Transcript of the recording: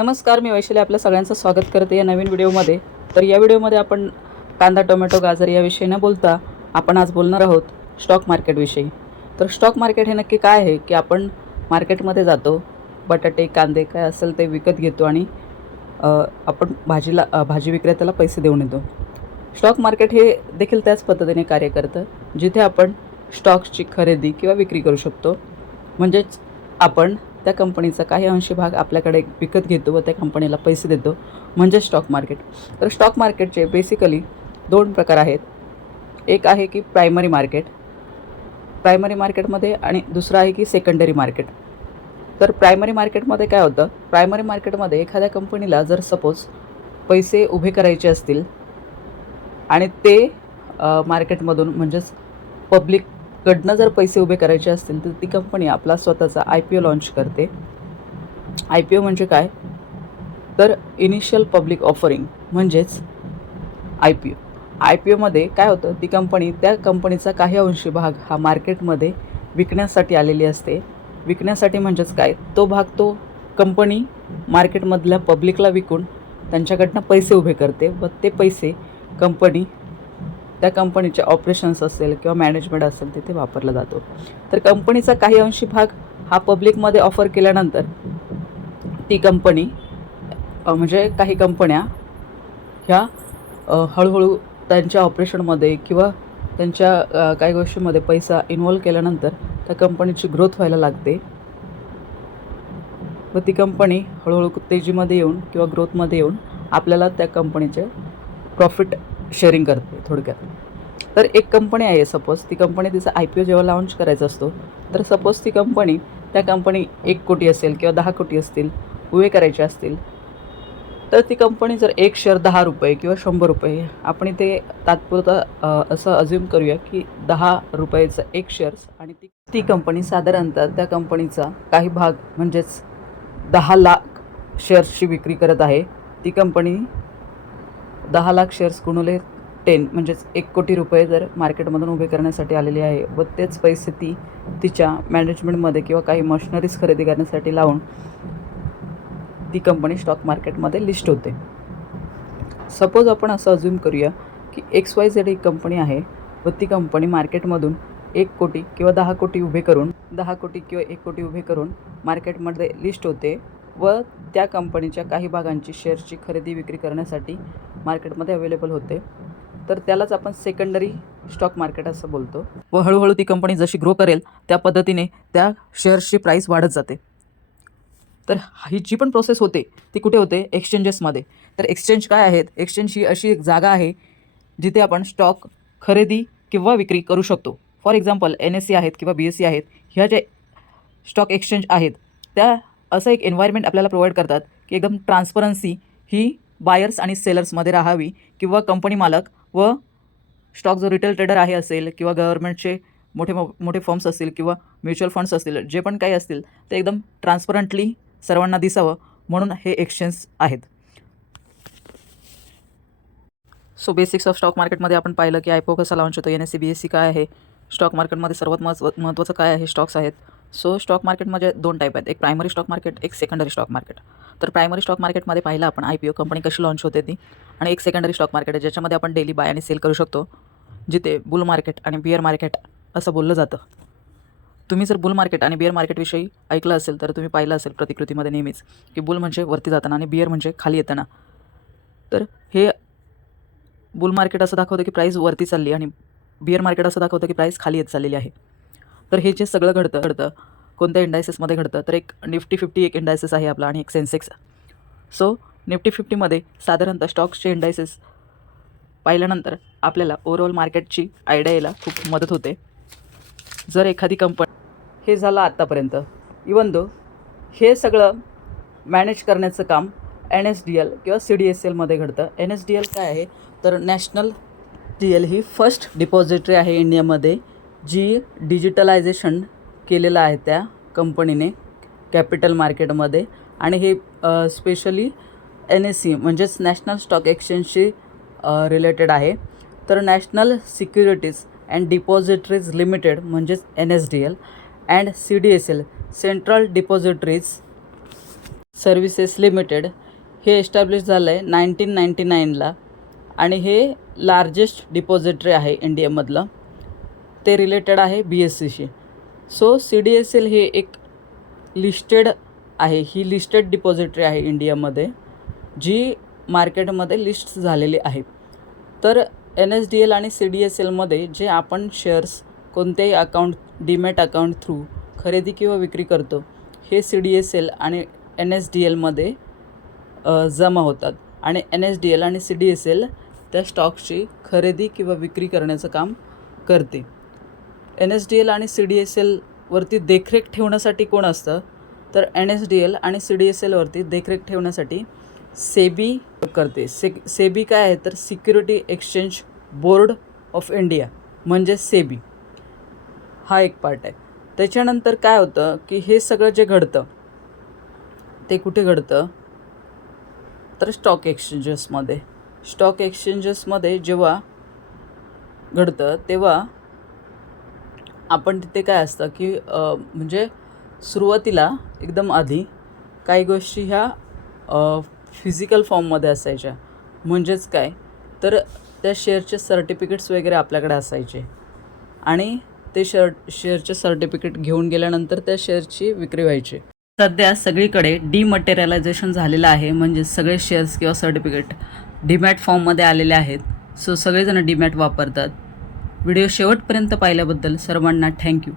नमस्कार मी वैशाली आपल्या सगळ्यांचं स्वागत करते या नवीन व्हिडिओमध्ये. तर या व्हिडिओमध्ये आपण कांदा टोमॅटो गाजर याविषयी न बोलता आपण आज बोलणार आहोत स्टॉक मार्केटविषयी तर स्टॉक मार्केट हे नक्की काय आहे की आपण मार्केटमध्ये जातो बटाटे कांदे काय असेल ते विकत घेतो आणि आपण भाजीला भाजी विक्रेत्याला पैसे देऊन येतो. स्टॉक मार्केट हे देखील त्याच पद्धतीने कार्य करतं जिथे आपण स्टॉक्सची खरेदी किंवा विक्री करू शकतो. म्हणजेच आपण त्या कंपनीचा काही अंशी भाग आपल्याकडे विकत घेतो व त्या कंपनीला पैसे देतो म्हणजे स्टॉक मार्केट तर स्टॉक मार्केटचे बेसिकली दोन प्रकार आहेत. एक आहे की प्रायमरी मार्केट प्रायमरी मार्केटमध्ये आणि दुसरं आहे की सेकंडरी मार्केट तर प्रायमरी मार्केटमध्ये काय होतं? प्रायमरी मार्केटमध्ये एखाद्या कंपनीला जर सपोज पैसे उभे करायचे असतील आणि ते मार्केटमधून म्हणजेच पब्लिक कडनं जर पैसे उभे करायचे असतील तर ती कंपनी आपला स्वतःचा आय पी ओ लॉन्च करते. आय पी ओ म्हणजे काय? तर इनिशियल पब्लिक ऑफरिंग म्हणजेच I P O I P ओमध्ये काय होतं? ती कंपनी त्या कंपनीचा काही अंशी भाग हा मार्केटमध्ये विकण्यासाठी आलेली असते. विकण्यासाठी म्हणजेच काय? तो भाग तो कंपनी मार्केटमधल्या पब्लिकला विकून त्यांच्याकडनं पैसे उभे करते व ते पैसे कंपनी त्या कंपनीचे ऑपरेशन्स असेल किंवा मॅनेजमेंट असेल तिथे वापरला जातो. तर कंपनीचा काही अंशी भाग हा पब्लिकमध्ये ऑफर केल्यानंतर ती कंपनी म्हणजे काही कंपन्या ह्या हळूहळू त्यांच्या ऑपरेशनमध्ये किंवा त्यांच्या काही गोष्टीमध्ये पैसा इन्व्हॉल्व केल्यानंतर त्या कंपनीची ग्रोथ व्हायला लागते. व ती कंपनी हळूहळू तेजीमध्ये येऊन किंवा ग्रोथमध्ये येऊन आपल्याला त्या कंपनीचे प्रॉफिट शेअरिंग करते थोडक्यात. तर एक कंपनी आहे सपोज ती कंपनी तिचा आय पी ओ जेव्हा लाँच करायचा असतो तर सपोज ती कंपनी त्या कंपनी एक कोटी असेल किंवा दहा कोटी असतील उभे करायचे असतील तर ती कंपनी जर एक शेअर दहा रुपये किंवा शंभर रुपये आपण ते तात्पुरतं असं अज्युम करूया की दहा रुपयाचं एक शेअर्स आणि ती ती कंपनी साधारणतः त्या कंपनीचा काही भाग म्हणजेच दहा लाख शेअर्सची विक्री करत आहे ती कंपनी दहा लाख शेअर्स गुणवले टेन म्हणजेच एक कोटी रुपये जर मार्केटमधून उभे करण्यासाठी आलेले आहे व तेच पैसे ती तिच्या मॅनेजमेंटमध्ये किंवा काही मशिनरीज खरेदी करण्यासाठी लावून ती कंपनी स्टॉक मार्केटमध्ये लिस्ट होते. सपोज आपण असं अज्युम करूया की एक्स वाय झेड ही कंपनी आहे व ती कंपनी मार्केटमधून एक कोटी किंवा दहा कोटी उभे करून दहा कोटी किंवा एक कोटी उभे करून मार्केटमध्ये लिस्ट होते व त्या कंपनीच्या काही भागांची शेअर्सची खरेदी विक्री करण्यासाठी मार्केटमध्ये अवेलेबल होते. तर त्यालाच आपण सेकंडरी स्टॉक मार्केट असं बोलतो. व हळूहळू ती कंपनी जशी ग्रो करेल त्या पद्धतीने त्या शेअर्सची प्राईस वाढत जाते. तर ही जी पण प्रोसेस होते ती कुठे होते? एक्सचेंजेसमध्ये तर एक्सचेंज काय आहेत? एक्सचेंज ही अशी एक जागा आहे जिथे आपण स्टॉक खरेदी किंवा विक्री करू शकतो. For example N S C आहेत किंवा बी एस सी आहेत ह्या जे स्टॉक एक्सचेंज आहेत त्या असं एक एन्व्हायरमेंट आपल्याला प्रोव्हाइड करतात की एकदम ट्रान्सपरन्सी ही बायर्स आणि सेलर्समध्ये राहावी किंवा कंपनी मालक व स्टॉक जो रिटेल ट्रेडर आहे असेल किंवा गव्हर्नमेंटचे मोठे मो मोठे फर्म्स असतील किंवा म्युच्युअल फंड्स असतील जे पण काही असतील ते एकदम ट्रान्सपरंटली सर्वांना दिसावं म्हणून हे एक्सचेंज आहेत. सो बेसिक्स ऑफ स्टॉक मार्केटमध्ये आपण पाहिलं की आयपो कसा लाँच होतो N S C B S C काय आहे स्टॉक मार्केटमध्ये सर्वात महत्त्व महत्त्वाचं काय आहे स्टॉक्स आहेत. सो स्टॉक मार्केटमध्ये दोन टाईप आहेत. एक प्रायमरी स्टॉक मार्केट एक सेकंडरी स्टॉक मार्केट तर प्रायमरी स्टॉक मार्केटमध्ये पाहिलं आपण आय पी ओ कंपनी कशी लॉन्च होते ती. आणि एक सेकंडरी स्टॉक मार्केट आहे ज्याच्यामध्ये आपण डेली बाय आणि सेल करू शकतो. जिथे बुल मार्केट आणि बिअर मार्केट असं बोललं जातं. तुम्ही जर बुल मार्केट आणि बिअर मार्केटविषयी ऐकलं असेल तर तुम्ही पाहिलं असेल प्रतिकृतीमध्ये नेहमीच की बुल म्हणजे वरती जाताना आणि बिअर म्हणजे खाली येताना. तर हे बुल मार्केट असं दाखवतं की प्राईस वरती चालली आणि बिअर मार्केट असं दाखवतं की प्राईस खाली येत चाललेली आहे. तर हे जे सगळं घडतं घडतं कोणत्या इंडायसेसमध्ये घडतं तर एक निफ्टी फिफ्टी एक इंडायसेस आहे आपला आणि एक सेन्सेक्स सो निफ्टी फिफ्टीमध्ये साधारणतः स्टॉक्सचे इंडायसेस पाहिल्यानंतर आपल्याला ओव्हरऑल मार्केटची आयडिया यायला खूप मदत होते. जर एखादी कंपनी हे झालं आत्तापर्यंत इवन दो हे सगळं मॅनेज करण्याचं काम एन एस डी एल किंवा सी डी एस एलमध्ये घडतं. एन एस डी एल काय आहे? तर नॅशनल डी एल ही फर्स्ट डिपॉझिटरी आहे इंडियामध्ये जी डिजिटलायझेशन केलेलं आहे त्या कंपनीने कॅपिटल मार्केटमध्ये. आणि हे स्पेशली एन एस सी म्हणजेच नॅशनल स्टॉक एक्सचेंजशी रिलेटेड आहे. तर national securities and depositories limited म्हणजेच N S D L and C D S L central depositories services limited हे एस्टॅब्लिश झालं आहे नाईन्टीन नाईन्टी नाईनला आणि हे लार्जेस्ट डिपॉझिटरी आहे इंडियामधलं ते रिलेटेड आहे B S सीशी so C D S L हे एक लिस्टेड आहे. ही लिस्टेड डिपॉझिटरी आहे इंडियामध्ये जी मार्केटमध्ये लिस्ट झालेली आहे. तर एन एस डी एल आणि सी डी एस एलमध्ये जे आपण शेअर्स कोणत्याही अकाउंट डीमॅट अकाउंट थ्रू खरेदी किंवा विक्री करतो हे सी डी एस एल आणि एन एस डी एलमध्ये जमा होतात. आणि एन एस डी एल आणि सी डी एस एल त्या स्टॉक्सची खरेदी किंवा विक्री करण्याचं काम करते. एन एस डी एल आणि सी डी एस एलवरती देखरेख ठेवण्यासाठी कोण असतं? तर एन एस डी एल आणि सी डी एस एलवरती देखरेख ठेवण्यासाठी सेबी करते. से सेबी काय आहे? तर security exchange board of India म्हणजे सेबी. हा एक पार्ट आहे. त्याच्यानंतर काय होतं की हे सगळं जे घडतं ते कुठे घडतं? तर स्टॉक एक्सचेंजेसमध्ये. स्टॉक एक्सचेंजेसमध्ये जेव्हा घडतं तेव्हा आपण तिथे काय असतं की म्हणजे सुरुवातीला एकदम आधी काही गोष्टी ह्या फिजिकल फॉर्ममध्ये असायच्या. म्हणजेच काय? तर त्या शेअरचे सर्टिफिकेट्स वगैरे आपल्याकडे असायचे. आणि ते शेअर शेअरचे सर्टिफिकेट घेऊन गेल्यानंतर त्या शेअरची विक्री व्हायची. सध्या सगळीकडे डिमटेरियलायझेशन झालेलं आहे. म्हणजे सगळे शेअर्स किंवा सर्टिफिकेट डीमॅट फॉर्ममध्ये आलेले आहेत. सो सगळेजण डीमॅट वापरतात. व्हिडिओ शेवटपर्यंत पाहिल्याबद्दल सर्वांना थँक्यू.